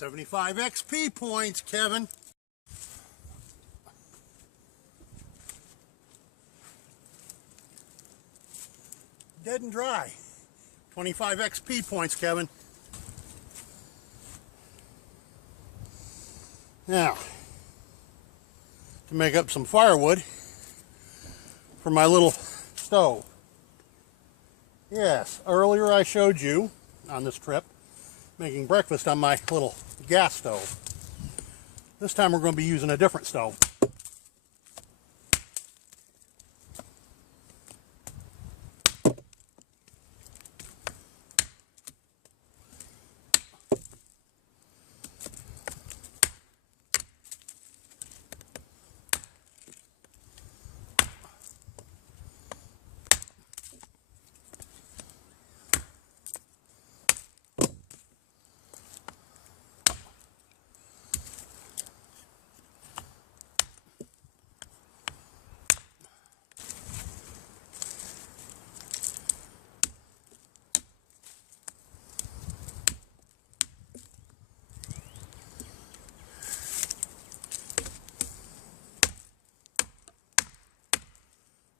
75 XP points, Kevin. Dead and dry. 25 XP points, Kevin. Now, to make up some firewood for my little stove. Yes, earlier I showed you on this trip making breakfast on my little gas stove. This time we're going to be using a different stove.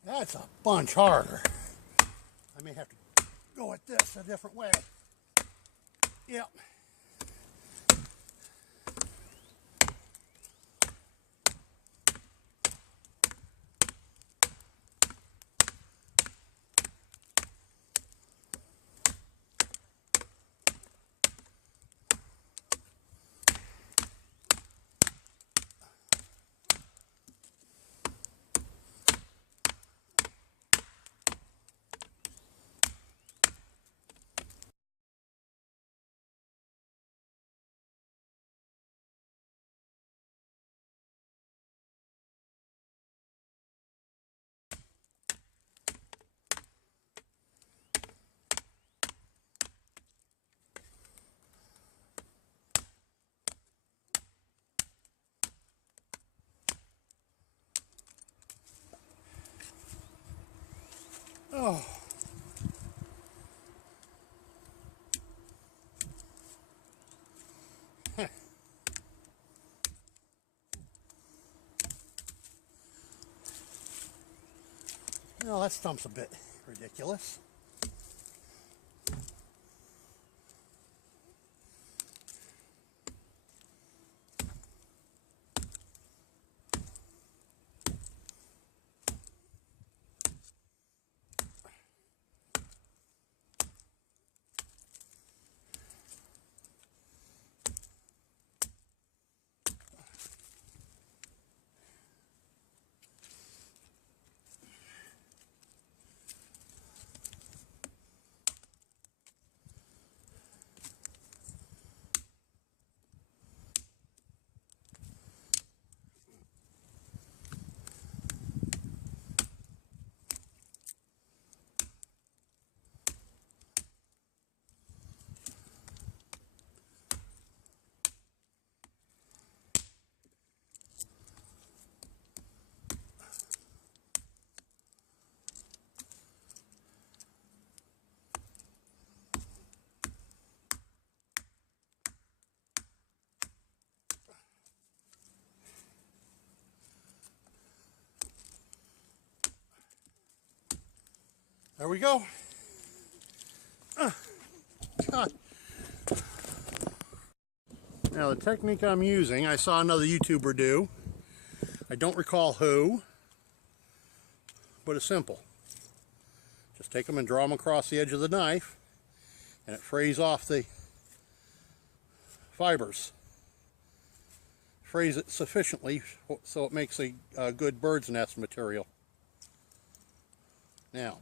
That's a bunch harder. I may have to go at this a different way. Yep. Oh. Well, that stump's a bit ridiculous. There we go. God. Now the technique I'm using, I saw another YouTuber do. I don't recall who, but it's simple. Just take them and draw them across the edge of the knife, and it frays off the fibers. Frays it sufficiently so it makes a good bird's nest material. Now,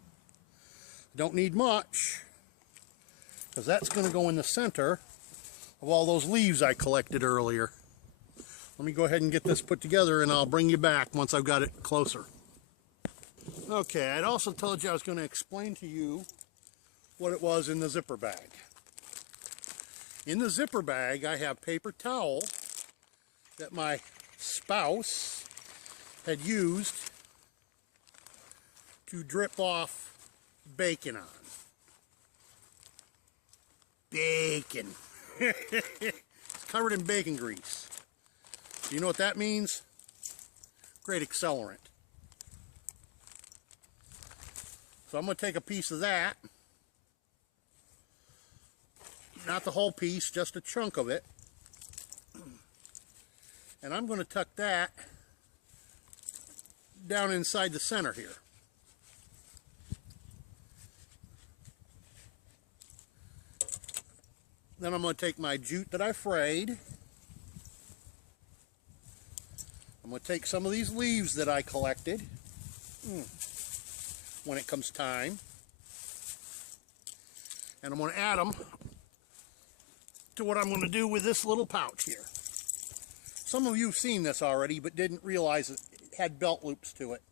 don't need much, because that's going to go in the center of all those leaves I collected earlier. Let me go ahead and get this put together, and I'll bring you back once I've got it closer. Okay, I'd also told you I was going to explain to you what it was in the zipper bag. In the zipper bag, I have paper towel that my spouse had used to drip off bacon on. Bacon. covered in bacon grease. You know what that means? Great accelerant. So I'm going to take a piece of that. Not the whole piece, just a chunk of it. And I'm going to tuck that down inside the center here. Then I'm going to take my jute that I frayed. I'm going to take some of these leaves that I collected when it comes time. And I'm going to add them to what I'm going to do with this little pouch here. Some of you have seen this already, but didn't realize it had belt loops to it.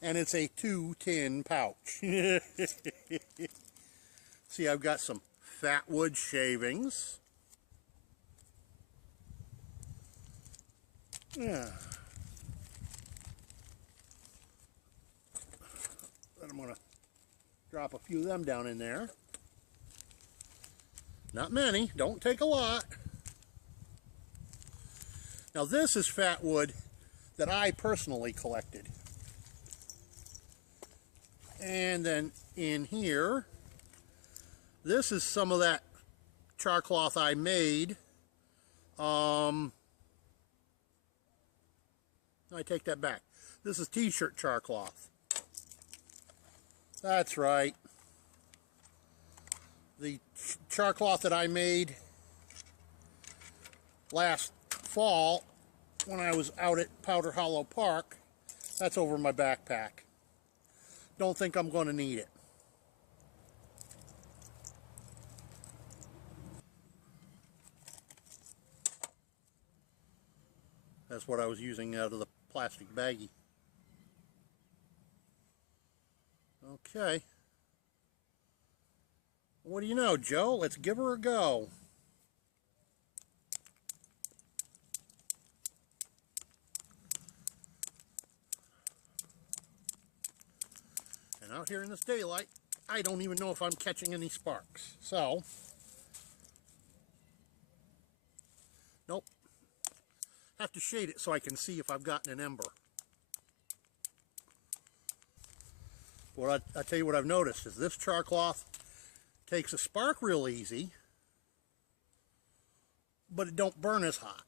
And it's a 2-tin pouch. See, I've got some fat wood shavings. Yeah. Then I'm going to drop a few of them down in there. Not many, don't take a lot. Now this is fat wood that I personally collected. And then in here, this is some of that char cloth I made. I take that back. This is t-shirt char cloth. That's right. The char cloth that I made last fall when I was out at Powder Hollow Park, that's over my backpack. Don't think I'm going to need it. That's what I was using out of the plastic baggie. Okay. What do you know, Joe? Let's give her a go. And out here in this daylight, I don't even know if I'm catching any sparks. So, nope. Have to shade it so I can see if I've gotten an ember. What I tell you what I've noticed is this char cloth takes a spark real easy, but it don't burn as hot.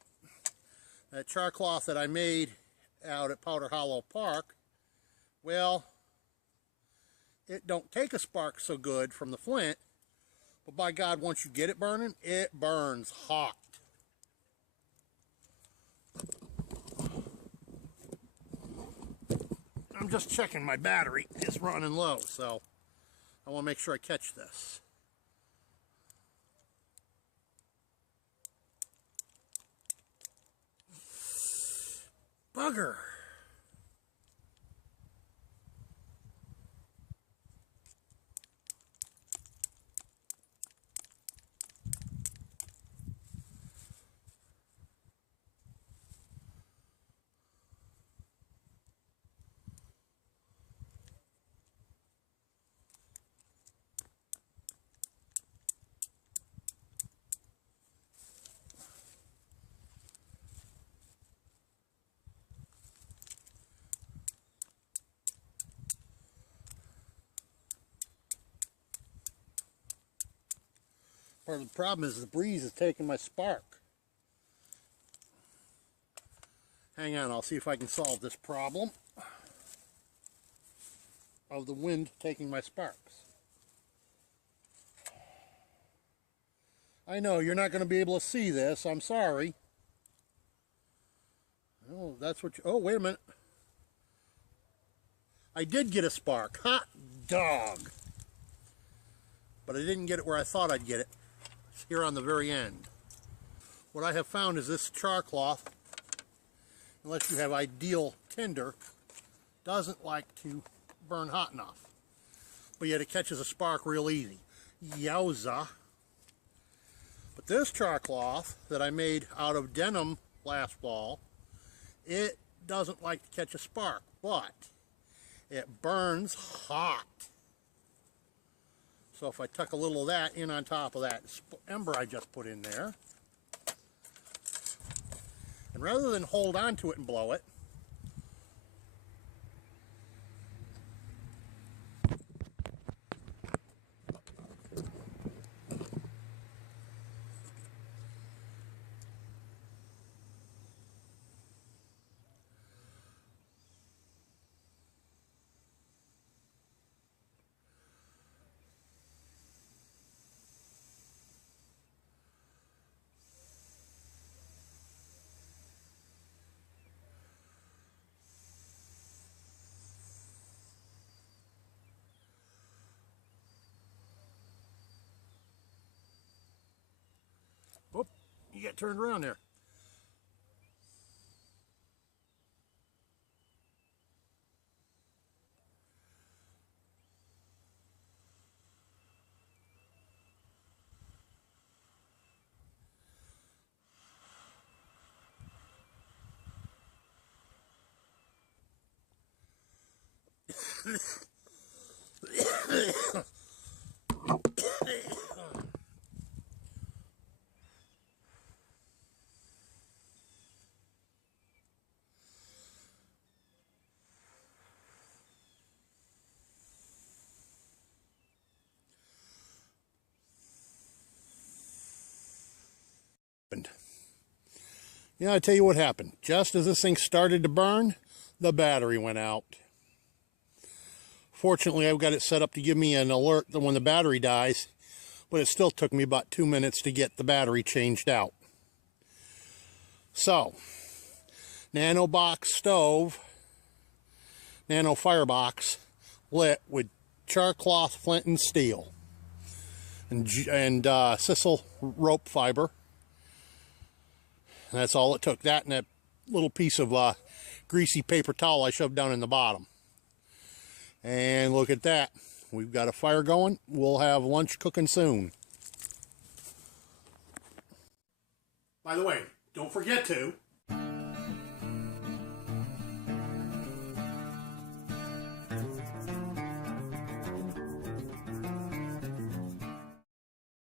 That char cloth that I made out at Powder Hollow Park, well, it don't take a spark so good from the flint, but by God, once you get it burning, it burns hot. I'm just checking my battery is running low, so I want to make sure I catch this. Bugger. Part of the problem is the breeze is taking my spark. Hang on, I'll see if I can solve this problem of the wind taking my sparks. I know you're not going to be able to see this. I'm sorry. Oh, that's what you... Oh, wait a minute. I did get a spark. Hot dog. But I didn't get it where I thought I'd get it. It's here on the very end. What I have found is this char cloth, unless you have ideal tinder, doesn't like to burn hot enough. But yet it catches a spark real easy. Yowza. But this char cloth that I made out of denim last fall, it doesn't like to catch a spark, but it burns hot. So if I tuck a little of that in on top of that ember I just put in there, and rather than hold on to it and blow it, whoop, you get turned around there. Yeah, I tell you what happened. Just as this thing started to burn, the battery went out. Fortunately, I've got it set up to give me an alert that when the battery dies, but it still took me about 2 minutes to get the battery changed out. So, Nano box stove, Nano firebox, lit with char cloth, flint, and steel, and sisal rope fiber. And that's all it took. That and that little piece of greasy paper towel I shoved down in the bottom. And look at that. We've got a fire going. We'll have lunch cooking soon. By the way, don't forget to